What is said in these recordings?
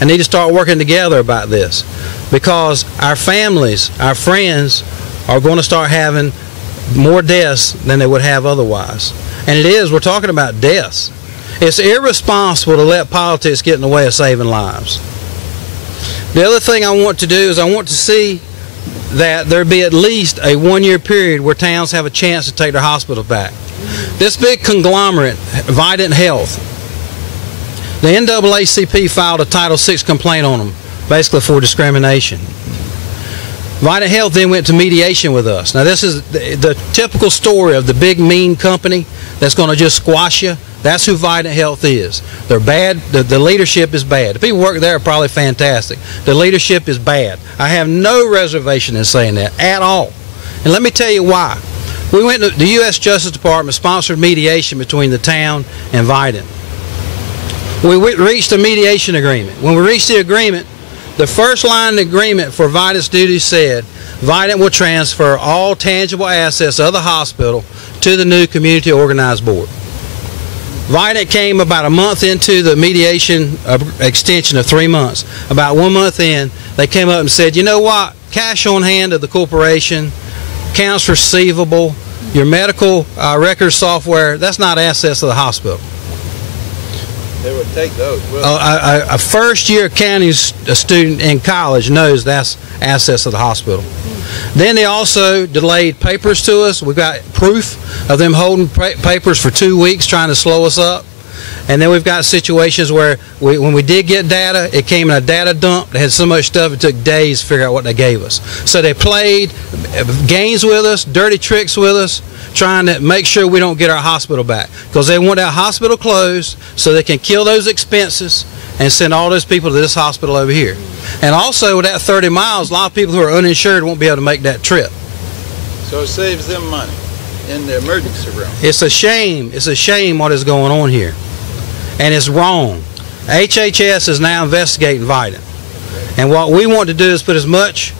and need to start working together about this, because our families, our friends are going to start having more deaths than they would have otherwise. And we're talking about deaths. It's irresponsible to let politics get in the way of saving lives. The other thing I want to do is I want to see that there be at least a 1-year period where towns have a chance to take their hospitals back. This big conglomerate, Vidant Health, the NAACP filed a Title VI complaint on them, basically for discrimination. Vidant Health then went to mediation with us. Now this is the typical story of the big mean company that's going to just squash you. That's who Vidant Health is. They're bad. The leadership is bad. The people who work there are probably fantastic. The leadership is bad. I have no reservation in saying that at all. And let me tell you why. We went to the U.S. Justice Department sponsored mediation between the town and Vidant. We reached a mediation agreement. When we reached the agreement, the first line of the agreement for Vidant's duties said, Vidant will transfer all tangible assets of the hospital to the new community organized board. Vidant came about a month into the mediation extension of 3 months. About 1 month in, they came up and said, you know what, cash on hand of the corporation, accounts receivable, your medical record software, that's not assets of the hospital. They would take those. A first-year accounting student in college knows that's assets of the hospital. Then they also delayed papers to us. We've got proof of them holding papers for 2 weeks trying to slow us up. And then we've got situations where when we did get data, it came in a data dump that had so much stuff it took days to figure out what they gave us. So they played games with us, dirty tricks with us, trying to make sure we don't get our hospital back, because they want our hospital closed so they can kill those expenses and send all those people to this hospital over here. And also with that 30 miles, a lot of people who are uninsured won't be able to make that trip. So it saves them money in the emergency room. It's a shame. It's a shame what is going on here. And it's wrong. HHS is now investigating Vidant. And what we want to do is put as much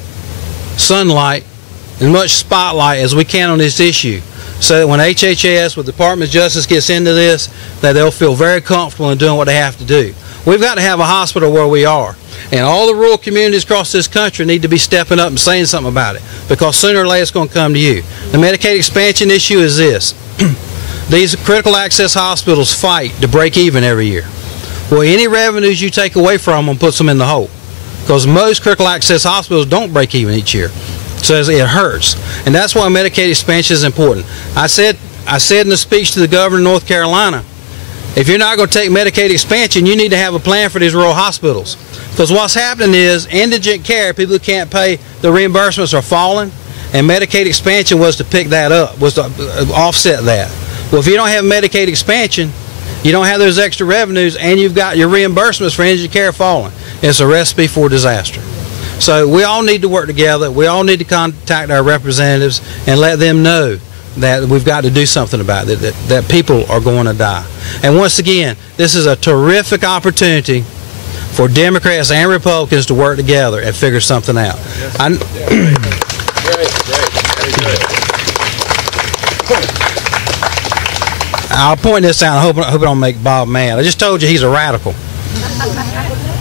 sunlight, as much spotlight as we can on this issue, so that when HHS with the Department of Justice gets into this, that they'll feel very comfortable in doing what they have to do. We've got to have a hospital where we are. And all the rural communities across this country need to be stepping up and saying something about it, because sooner or later it's going to come to you. The Medicaid expansion issue is this. These critical access hospitals fight to break even every year. Well, any revenues you take away from them puts them in the hole, because most critical access hospitals don't break even each year. So it hurts. And that's why Medicaid expansion is important. I said in the speech to the governor of North Carolina, if you're not going to take Medicaid expansion, you need to have a plan for these rural hospitals. Because what's happening is indigent care, people who can't pay the reimbursements, are falling, and Medicaid expansion was to pick that up, was to offset that. Well, if you don't have Medicaid expansion, you don't have those extra revenues, and you've got your reimbursements for indigent care falling. It's a recipe for disaster. So we all need to work together. We all need to contact our representatives and let them know that we've got to do something about it, that people are going to die. And once again, this is a terrific opportunity for Democrats and Republicans to work together and figure something out. I'll point this out. I hope it don't make Bob mad. I just told you he's a radical.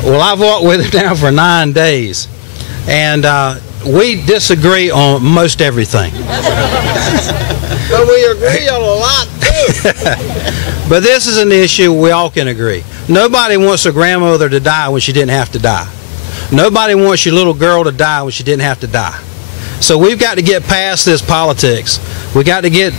Well, I've walked with him now for 9 days, and we disagree on most everything. But we agree on a lot, too. But this is an issue we all can agree. Nobody wants a grandmother to die when she didn't have to die. Nobody wants your little girl to die when she didn't have to die. So we've got to get past this politics. We've got to get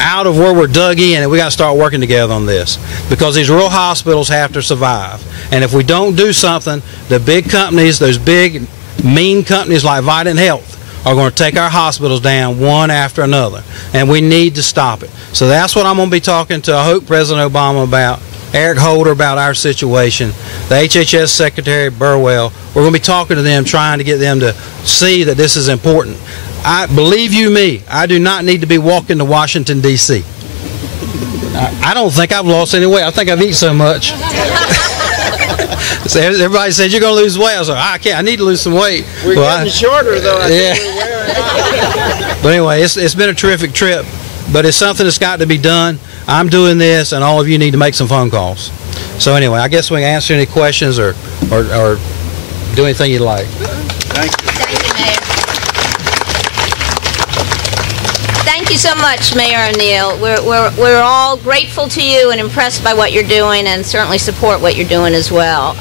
out of where we're dug in, and we got to start working together on this, because these rural hospitals have to survive. And if we don't do something, the big companies, those big mean companies like Vidant Health, are going to take our hospitals down one after another, and we need to stop it. So that's what I'm going to be talking to, I hope, President Obama about, Eric Holder about our situation, the HHS Secretary Burwell. We're going to be talking to them, trying to get them to see that this is important. Believe you me, I do not need to be walking to Washington, D.C. I don't think I've lost any weight. I think I've eaten so much. So everybody says, you're going to lose weight. I was like, I can't. I need to lose some weight. We're getting shorter, though. I think we're wearing out. But anyway, it's been a terrific trip, but it's something that's got to be done. I'm doing this, and all of you need to make some phone calls. So anyway, I guess we can answer any questions or do anything you'd like. Thank you. Thank you, Mayor. Thank you so much, Mayor O'Neill. We're all grateful to you and impressed by what you're doing, and certainly support what you're doing as well.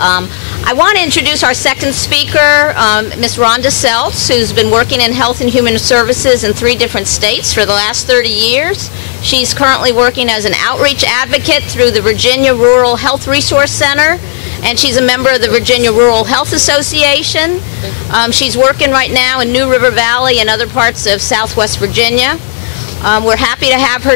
I want to introduce our second speaker, Ms. Rhonda Seltz, who's been working in Health and Human Services in 3 different states for the last 30 years. She's currently working as an outreach advocate through the Virginia Rural Health Resource Center, and she's a member of the Virginia Rural Health Association. She's working right now in New River Valley and other parts of Southwest Virginia. We're happy to have her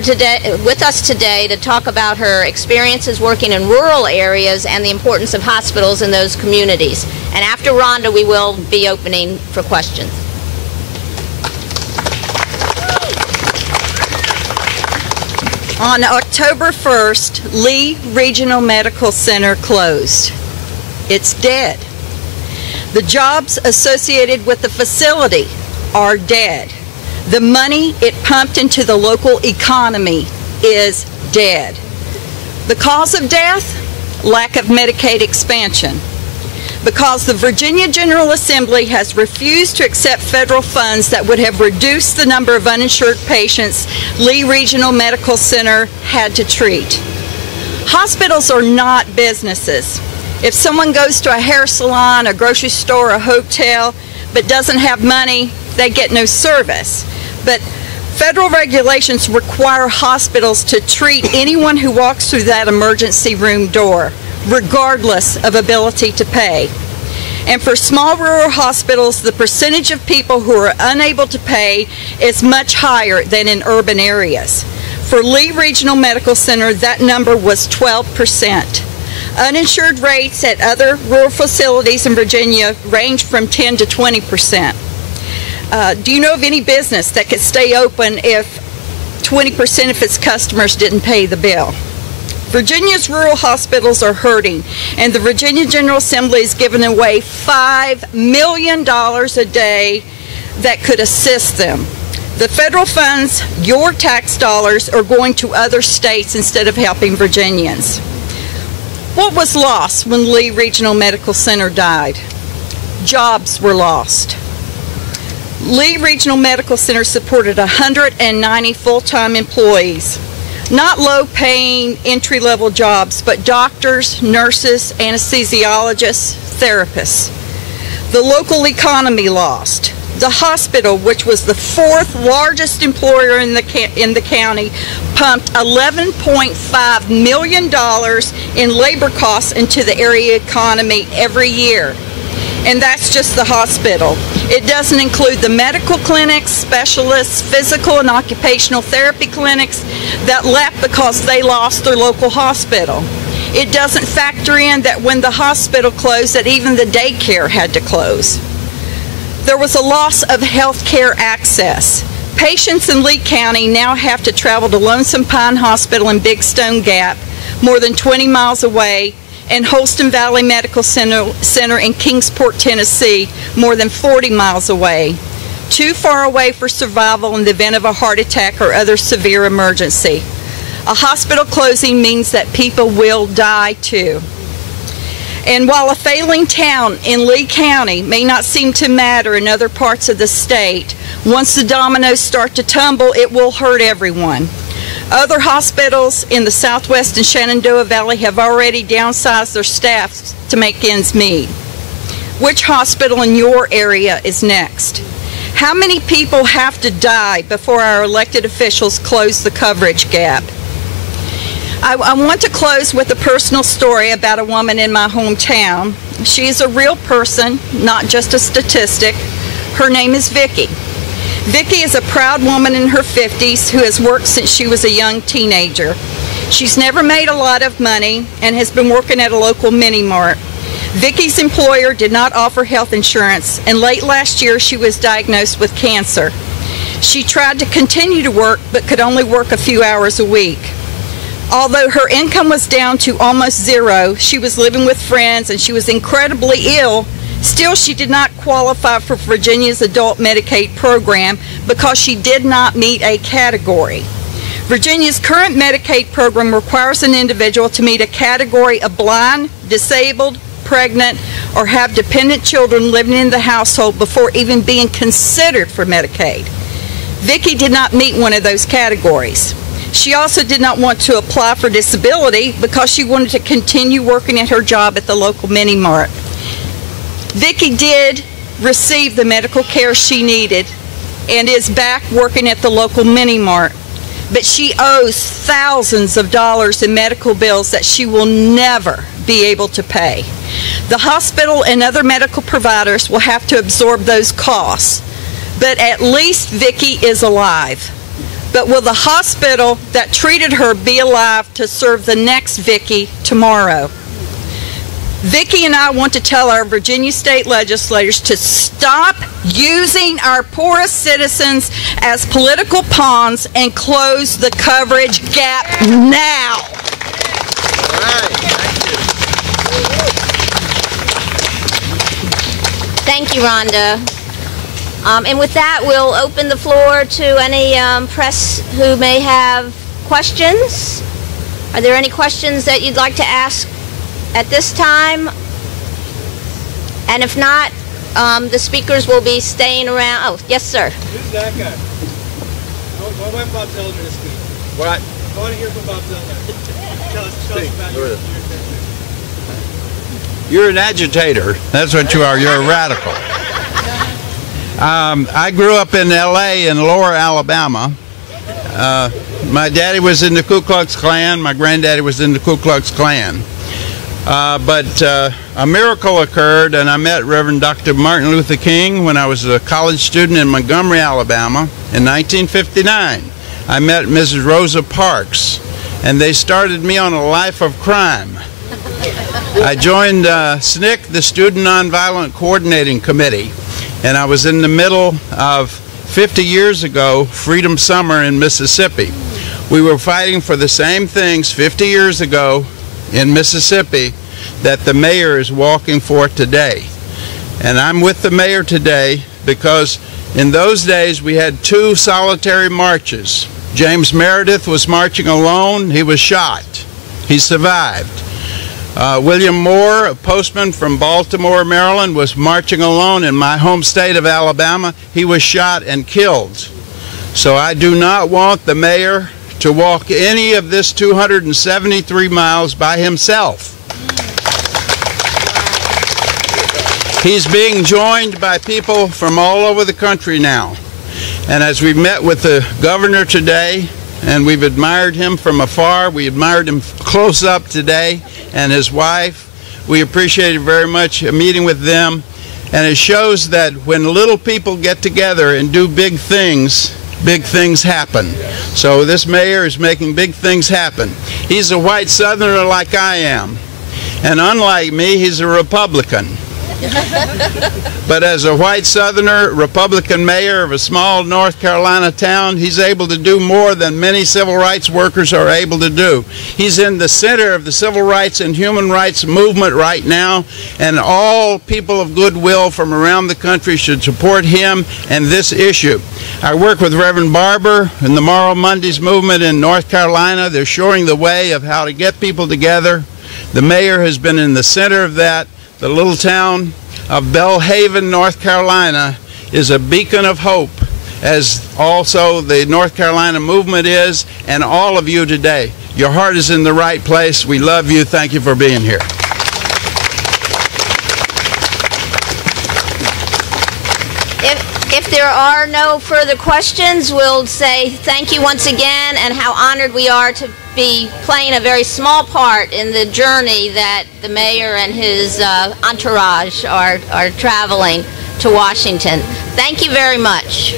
with us today to talk about her experiences working in rural areas and the importance of hospitals in those communities. And after Rhonda, we will be opening for questions. On October 1st, Lee Regional Medical Center closed. It's dead. The jobs associated with the facility are dead. The money it pumped into the local economy is dead. The cause of death? Lack of Medicaid expansion. Because the Virginia General Assembly has refused to accept federal funds that would have reduced the number of uninsured patients Lee Regional Medical Center had to treat. Hospitals are not businesses. If someone goes to a hair salon, a grocery store, a hotel, but doesn't have money, they get no service. But federal regulations require hospitals to treat anyone who walks through that emergency room door, regardless of ability to pay. And for small rural hospitals, the percentage of people who are unable to pay is much higher than in urban areas. For Lee Regional Medical Center, that number was 12%. Uninsured rates at other rural facilities in Virginia range from 10 to 20%. Do you know of any business that could stay open if 20% of its customers didn't pay the bill? Virginia's rural hospitals are hurting, and the Virginia General Assembly is giving away $5 million a day that could assist them. The federal funds, your tax dollars, are going to other states instead of helping Virginians. What was lost when Lee Regional Medical Center died? Jobs were lost. Lee Regional Medical Center supported 190 full-time employees. Not low-paying, entry-level jobs, but doctors, nurses, anesthesiologists, therapists. The local economy lost. The hospital, which was the 4th largest employer in the county, pumped $11.5 million in labor costs into the area economy every year. And that's just the hospital. It doesn't include the medical clinics, specialists, physical and occupational therapy clinics that left because they lost their local hospital. It doesn't factor in that when the hospital closed, that even the daycare had to close. There was a loss of health care access. Patients in Lee County now have to travel to Lonesome Pine Hospital in Big Stone Gap, more than 20 miles away, and Holston Valley Medical Center in Kingsport, Tennessee, more than 40 miles away. Too far away for survival in the event of a heart attack or other severe emergency. A hospital closing means that people will die too. And while a failing town in Lee County may not seem to matter in other parts of the state, once the dominoes start to tumble, it will hurt everyone. Other hospitals in the Southwest and Shenandoah Valley have already downsized their staffs to make ends meet. Which hospital in your area is next? How many people have to die before our elected officials close the coverage gap? I want to close with a personal story about a woman in my hometown. She is a real person, not just a statistic. Her name is Vicki. Vicki is a proud woman in her 50s who has worked since she was a young teenager. She's never made a lot of money and has been working at a local mini-mart. Vicki's employer did not offer health insurance, and late last year she was diagnosed with cancer. She tried to continue to work but could only work a few hours a week. Although her income was down to almost zero, she was living with friends and she was incredibly ill. Still, she did not qualify for Virginia's adult Medicaid program because she did not meet a category. Virginia's current Medicaid program requires an individual to meet a category of blind, disabled, pregnant, or have dependent children living in the household before even being considered for Medicaid. Vicki did not meet one of those categories. She also did not want to apply for disability because she wanted to continue working at her job at the local mini mart. Vicki did receive the medical care she needed and is back working at the local mini mart, but she owes thousands of dollars in medical bills that she will never be able to pay. The hospital and other medical providers will have to absorb those costs, but at least Vicki is alive. But will the hospital that treated her be alive to serve the next Vicki tomorrow? Vicki and I want to tell our Virginia state legislators to stop using our poorest citizens as political pawns and close the coverage gap now. Thank you, Rhonda. And with that, we'll open the floor to any press who may have questions. Are there any questions that you'd like to ask at this time? And if not, the speakers will be staying around. Oh, yes, sir. Who's that guy? Why went Bob Zellner to speak? What? I want to hear from Bob Zellner. Tell us about your You're an agitator. That's what you are. You're a radical. I grew up in L.A. in Lower Alabama. My daddy was in the Ku Klux Klan. My granddaddy was in the Ku Klux Klan. But a miracle occurred, and I met Reverend Dr. Martin Luther King when I was a college student in Montgomery, Alabama in 1959. I met Mrs. Rosa Parks, and they started me on a life of crime. I joined SNCC, the Student Nonviolent Coordinating Committee, and I was in the middle of 50 years ago, Freedom Summer in Mississippi. We were fighting for the same things 50 years ago in Mississippi that the mayor is walking for today. And I'm with the mayor today because in those days we had two solitary marches. James Meredith was marching alone. He was shot. He survived. William Moore, a postman from Baltimore, Maryland, was marching alone in my home state of Alabama. He was shot and killed. So I do not want the mayor to walk any of this 273 miles by himself. He's being joined by people from all over the country now. And as we've met with the governor today, and we've admired him from afar, we admired him close up today, and his wife. We appreciated very much a meeting with them, and it shows that when little people get together and do big things happen. So this mayor is making big things happen. He's a white Southerner like I am, and unlike me, he's a Republican. But as a white Southerner, Republican mayor of a small North Carolina town, he's able to do more than many civil rights workers are able to do. He's in the center of the civil rights and human rights movement right now, and all people of goodwill from around the country should support him and this issue. I work with Reverend Barber in the Moral Mondays movement in North Carolina. They're showing the way of how to get people together. The mayor has been in the center of that. The little town of Belhaven, North Carolina, is a beacon of hope, as also the North Carolina movement is, and all of you today. Your heart is in the right place. We love you. Thank you for being here. If there are no further questions, we'll say thank you once again, and how honored we are to be playing a very small part in the journey that the mayor and his entourage are traveling to Washington. Thank you very much.